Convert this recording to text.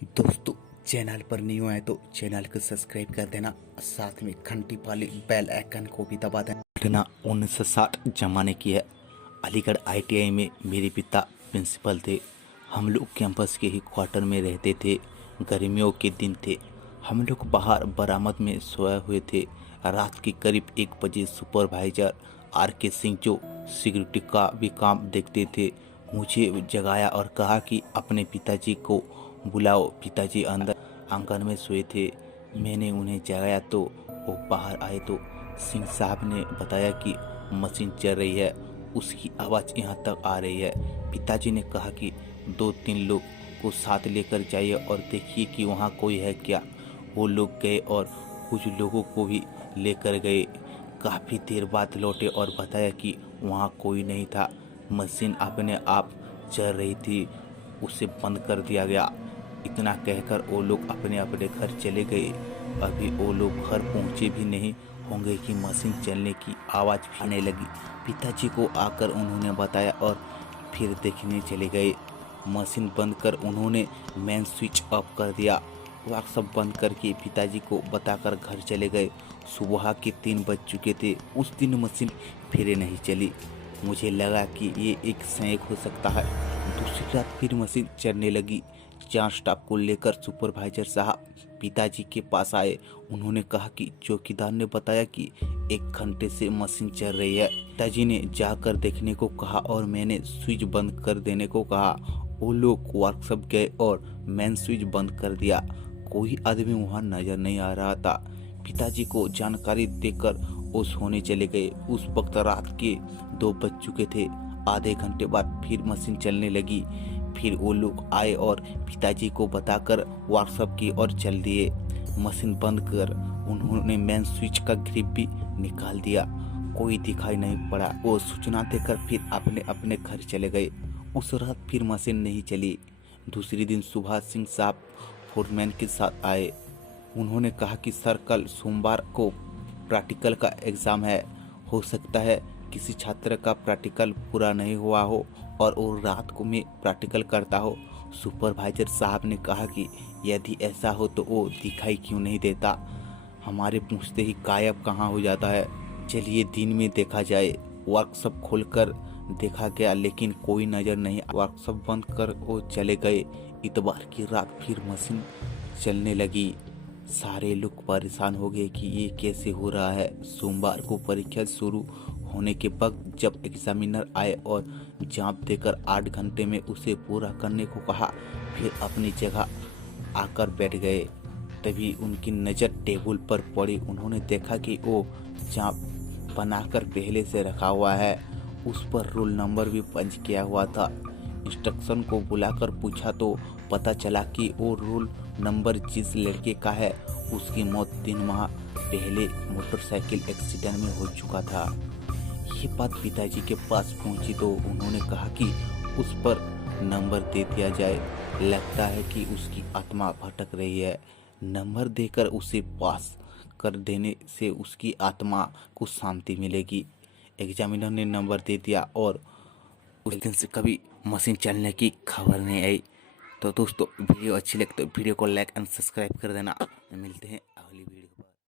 दोस्तों, चैनल पर न्यू आए तो चैनल को सब्सक्राइब कर देना, साथ में घंटी वाली बेल आइकन को भी दबा देना। घटना 1960 जमाने की है। अलीगढ़ ITI में मेरे पिता प्रिंसिपल थे। हम लोग कैंपस के ही क्वार्टर में रहते थे। गर्मियों के दिन थे। हम लोग बाहर बरामद में सोए हुए थे। रात के करीब 1 बजे सुपरवाइजर RK सिंह, जो सिक्योरिटी का भी काम देखते थे, मुझे जगाया और कहा कि अपने पिताजी को बुलाओ। पिताजी अंदर आंगन में सोए थे। मैंने उन्हें जगाया तो वो बाहर आए तो सिंह साहब ने बताया कि मशीन चल रही है, उसकी आवाज़ यहाँ तक आ रही है। पिताजी ने कहा कि 2-3 लोग को साथ लेकर जाइए और देखिए कि वहाँ कोई है क्या। वो लोग गए और कुछ लोगों को भी लेकर गए। काफ़ी देर बाद लौटे और बताया कि वहाँ कोई नहीं था। मशीन अपने आप चल रही थी, उसे बंद कर दिया गया। इतना कहकर वो लोग अपने अपने घर चले गए। अभी वो लोग घर पहुँचे भी नहीं होंगे कि मशीन चलने की आवाज़ आने लगी। पिताजी को आकर उन्होंने बताया और फिर देखने चले गए। मशीन बंद कर उन्होंने मेन स्विच ऑफ कर दिया। वर्कशॉप बंद करके पिताजी को बताकर घर चले गए। सुबह के 3 बज चुके थे। उस दिन मशीन फिर नहीं चली। मुझे लगा कि ये एक संयोग हो सकता है। दूसरी रात फिर मशीन चलने लगी। 4 स्टाफ को लेकर सुपरवाइजर साहब पिताजी के पास आए। उन्होंने कहा कि चौकीदार ने बताया कि 1 घंटे से मशीन चल रही है। पिताजी ने जाकर देखने को कहा और मैंने स्विच बंद कर देने को कहा। वो लोग वर्कशॉप गए और मेन स्विच बंद कर दिया। कोई आदमी वहां नजर नहीं आ रहा था। पिताजी को जानकारी देकर वो सोने चले गए। उस वक्त रात के 2 बज चुके थे। आधे घंटे बाद फिर मशीन चलने लगी। फिर वो लोग आए और पिताजी को बताकर वर्कशॉप की ओर चल दिए। मशीन बंद कर उन्होंने मेन स्विच का ग्रिप भी निकाल दिया। कोई दिखाई नहीं पड़ा। वो सूचना देकर फिर अपने अपने घर चले गए। उस रात फिर मशीन नहीं चली। दूसरे दिन सुबह सिंह साहब फोरमैन के साथ आए। उन्होंने कहा कि सर, कल सोमवार को प्रैक्टिकल का एग्ज़ाम है। हो सकता है किसी छात्र का प्रैक्टिकल पूरा नहीं हुआ हो और वो रात को में प्रैक्टिकल करता हो। सुपरवाइजर साहब ने कहा कि यदि ऐसा हो तो वो दिखाई क्यों नहीं देता, हमारे पूछते ही गायब कहाँ हो जाता है। चलिए दिन में देखा जाए। वर्कशॉप खोलकर देखा गया लेकिन कोई नज़र नहीं। वर्कशॉप बंद कर वो चले गए। इतवार की रात फिर मशीन चलने लगी। सारे लोग परेशान हो गए कि ये कैसे हो रहा है। सोमवार को परीक्षा शुरू होने के वक्त जब एग्जामिनर आए और जांच देकर 8 घंटे में उसे पूरा करने को कहा, फिर अपनी जगह आकर बैठ गए। तभी उनकी नज़र टेबल पर पड़ी। उन्होंने देखा कि वो जांच बनाकर पहले से रखा हुआ है। उस पर रोल नंबर भी पंच किया हुआ था। इंस्ट्रक्शन को बुलाकर पूछा तो पता चला कि वो रोल नंबर जिस लड़के का है उसकी मौत 3 माह पहले मोटरसाइकिल एक्सीडेंट में हो चुका था। ये बात पिताजी के पास पहुंची तो उन्होंने कहा कि उस पर नंबर दे दिया जाए। लगता है कि उसकी आत्मा भटक रही है। नंबर देकर उसे पास कर देने से उसकी आत्मा को शांति मिलेगी। एग्जामिनर ने नंबर दे दिया और उस दिन से कभी मशीन चलने की खबर नहीं आई। तो दोस्तों, वीडियो अच्छी लगे तो वीडियो को लाइक एंड सब्सक्राइब कर देना। मिलते हैं